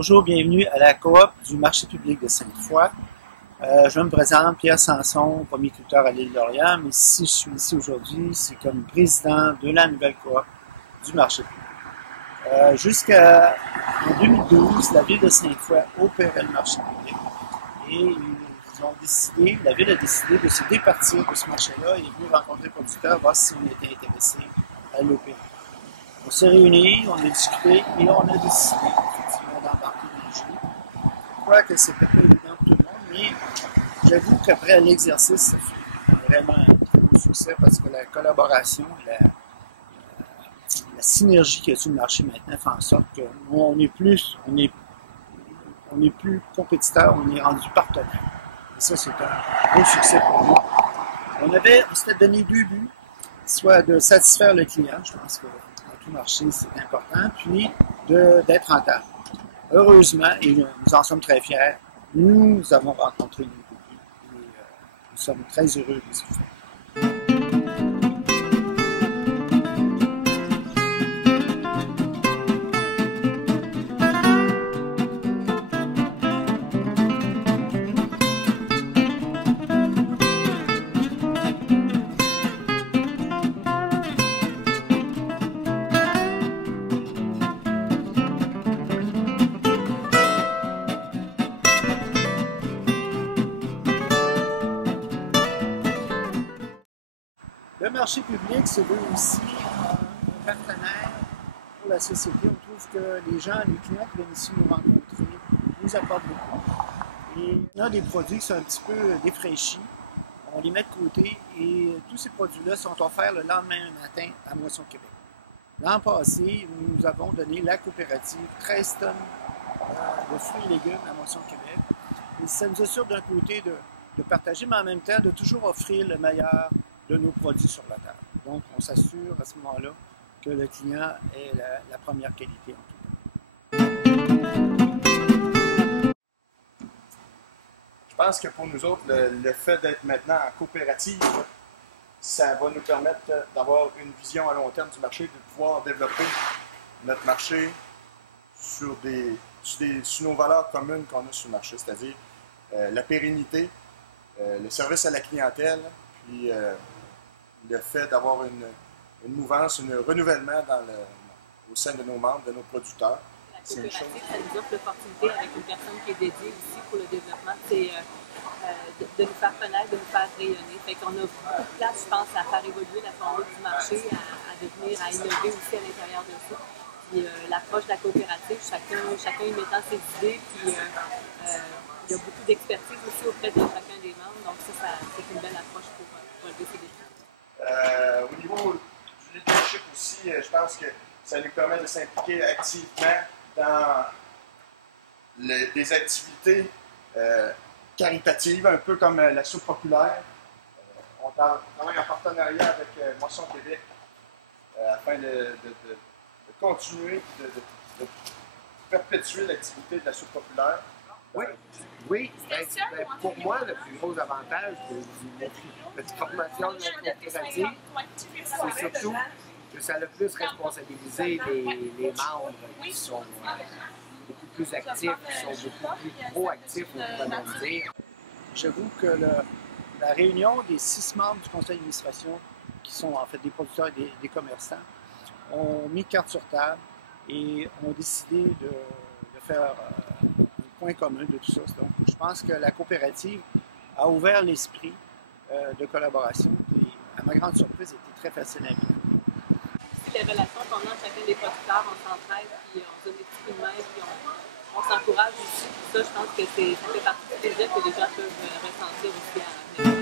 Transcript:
Bonjour, bienvenue à la coop du marché public de Sainte-Foy. Je me présente, Pierre Sanson, pomiculteur à l'île d'Orléans, mais si je suis ici aujourd'hui, c'est comme président de la nouvelle coop du marché public. Jusqu'en 2012, la ville de Sainte-Foy opérait le marché public et la ville a décidé de se départir de ce marché-là et est venue rencontrer le producteur, voir si on était intéressé à l'opérer. On s'est réunis, on a discuté et on a décidé effectivement d'embarquer dans le jeu. Je crois que c'était pas évident pour tout le monde, mais j'avoue qu'après l'exercice, ça fait vraiment un très beau succès parce que la collaboration, la synergie qu'il y a sur le marché maintenant fait en sorte qu'on n'est plus, plus compétiteur, on est rendu partenaire. Et ça, c'est un gros succès pour nous. On s'était donné deux buts, soit de satisfaire le client, je pense que marché, c'est important, puis d'être rentable. Heureusement, et nous en sommes très fiers, nous avons rencontré nos publics et nous sommes très heureux de ce fait. Le marché public se veut aussi un partenaire pour la société. On trouve que les gens, les clients qui viennent ici nous rencontrer nous apportent beaucoup. Et on a des produits qui sont un petit peu défraîchis. On les met de côté et tous ces produits-là sont offerts le lendemain matin à Moisson Québec. L'an passé, nous avons donné la coopérative 13 tonnes de fruits et légumes à Moisson Québec. Et ça nous assure d'un côté de partager, mais en même temps de toujours offrir le meilleur de nos produits sur la table. Donc, on s'assure à ce moment-là que le client ait la première qualité en tout cas. Je pense que pour nous autres, le fait d'être maintenant en coopérative, ça va nous permettre d'avoir une vision à long terme du marché, de pouvoir développer notre marché sur nos valeurs communes qu'on a sur le marché, c'est-à-dire la pérennité, le service à la clientèle, puis le fait d'avoir une mouvance, un renouvellement au sein de nos membres, de nos producteurs. La coopérative, ça nous offre l'opportunité avec une personne qui est dédiée ici pour le développement, c'est de nous faire connaître, de nous faire rayonner. Fait qu'on a beaucoup de place, je pense, à faire évoluer la formule du marché, à innover aussi à l'intérieur de ça. Puis l'approche de la coopérative, chacun y mettant ses idées, puis il y a beaucoup d'expertise aussi auprès de chacun des membres, donc ça c'est une belle approche pour relever ces défis. Au niveau du leadership aussi, je pense que ça nous permet de s'impliquer activement dans des activités caritatives, un peu comme la soupe populaire. On travaille en partenariat avec Moisson Québec afin de continuer, de perpétuer l'activité de la soupe populaire. Oui, pour moi, le plus gros avantage de notre formation de la coopérative, c'est surtout que ça a le plus responsabilisé les membres qui sont beaucoup plus actifs, qui sont beaucoup plus proactifs, on pourrait même dire. J'avoue que la réunion des 6 membres du conseil d'administration, qui sont en fait des producteurs et des commerçants, ont mis carte sur table et ont décidé de faire point commun de tout ça. Donc, je pense que la coopérative a ouvert l'esprit de collaboration et, à ma grande surprise, était très facile à vivre. Les relations qu'on a entre chacun des producteurs, on s'entraide, puis on se donne des petits coups de main, puis on s'encourage aussi. Ça, je pense que ça fait partie du plaisir que les gens peuvent ressentir aussi à la maison.